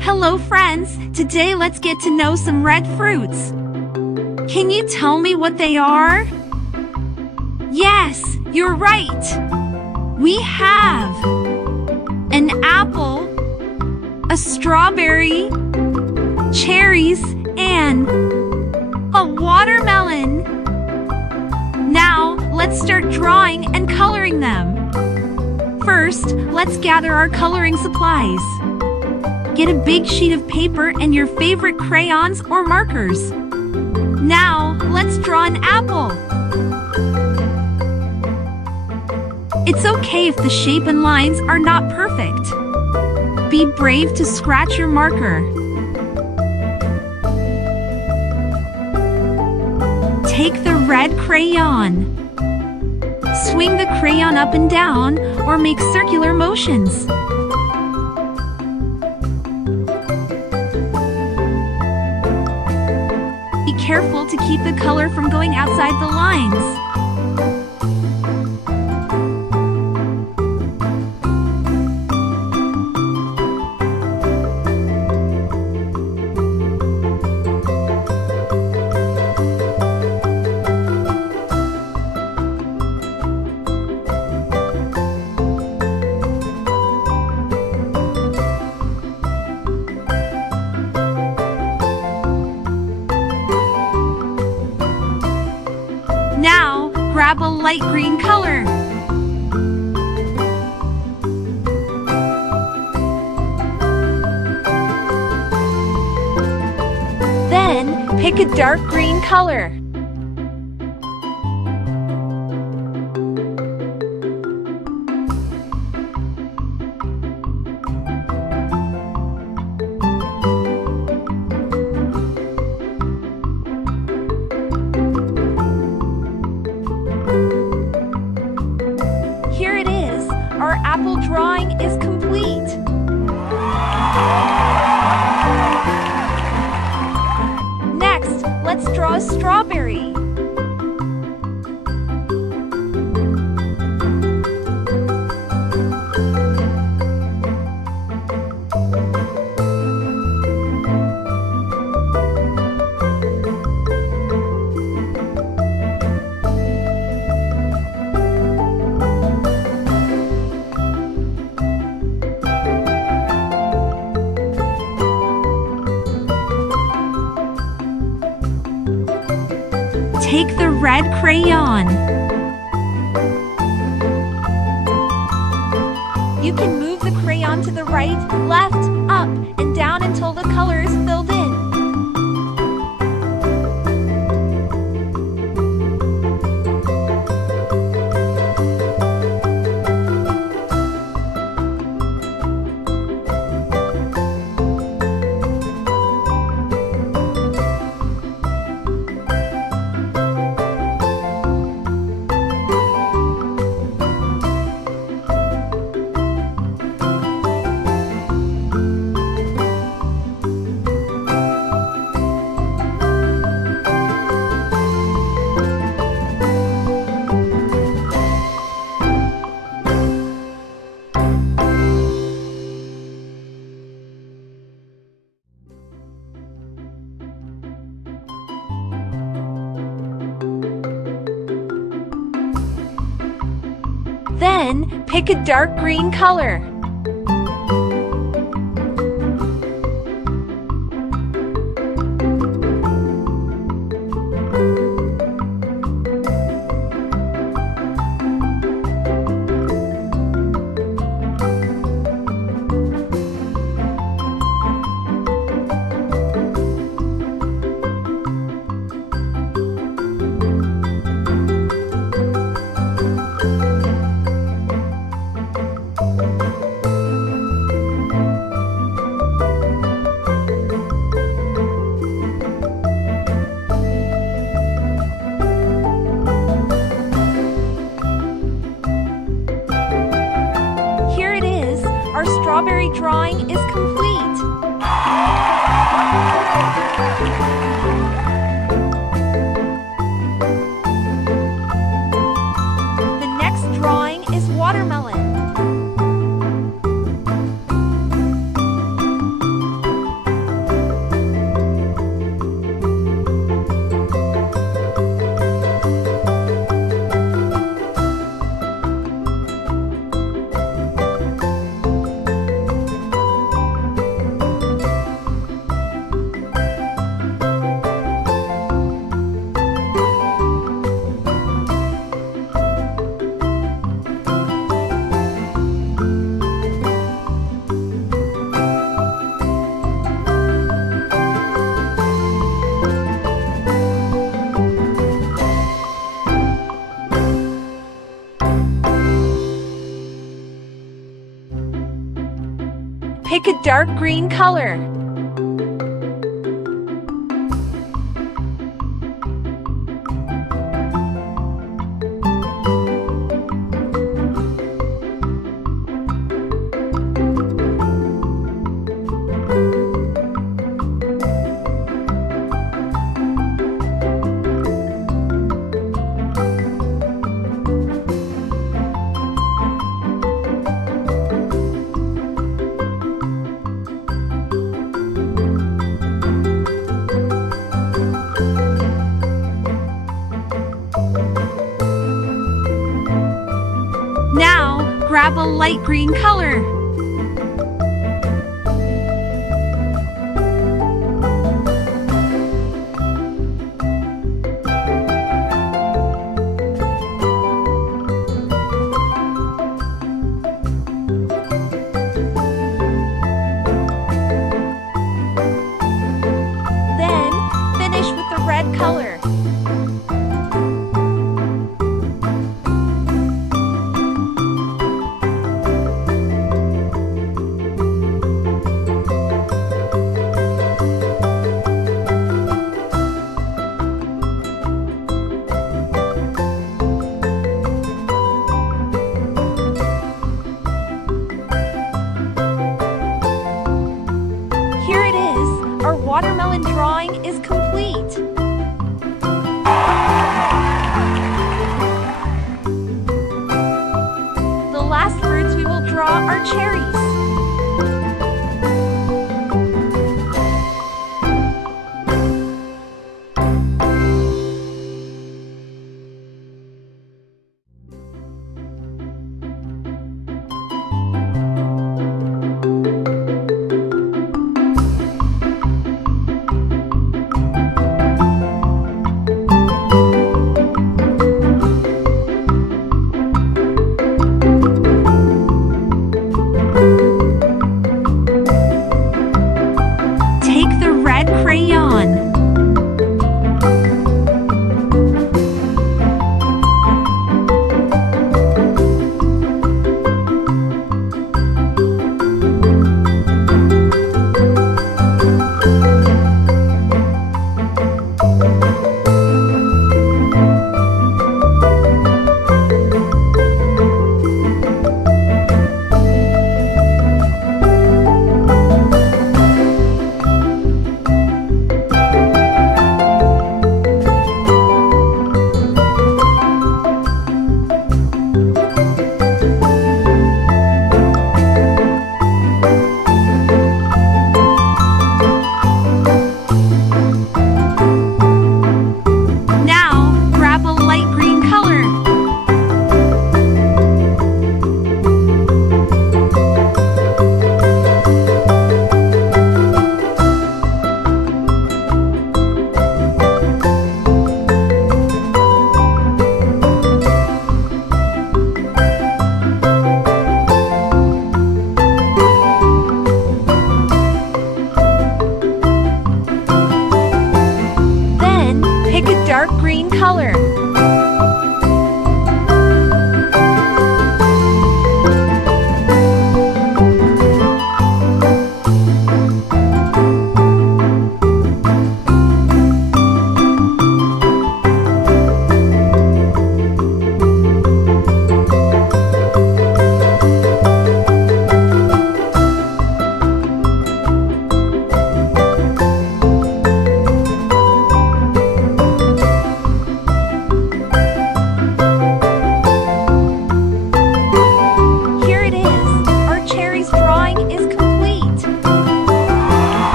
Hello friends, today let's get to know some red fruits. Can you tell me what they are? Yes, you're right. We have an apple, a strawberry, cherries, and a watermelon. Now, let's start drawing and coloring them. First, let's gather our coloring supplies. Get a big sheet of paper and your favorite crayons or markers. Now, let's draw an apple. It's okay if the shape and lines are not perfect. Be brave to scratch your marker. Take the red crayon. Swing the crayon up and down or make circular motions. Be careful to keep the color from going outside the lines. Now, grab a light green color. Then, pick a dark green color. Here it is. Our apple drawing is complete. Next, let's draw a strawberry. Take the red crayon. You can move the crayon to the right, left, up, and down until the color is filled in. Then, pick a dark green color. pick a dark green color. Now, grab a light green color. Then, finish with the red color. Our watermelon drawing is complete. The last fruits we will draw are cherries. Take the red crayon. Pick a dark green color.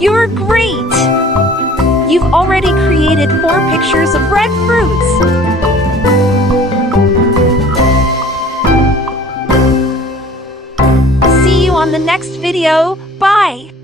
You're great! You've already created 4 pictures of red fruits. See you on the next video. Bye!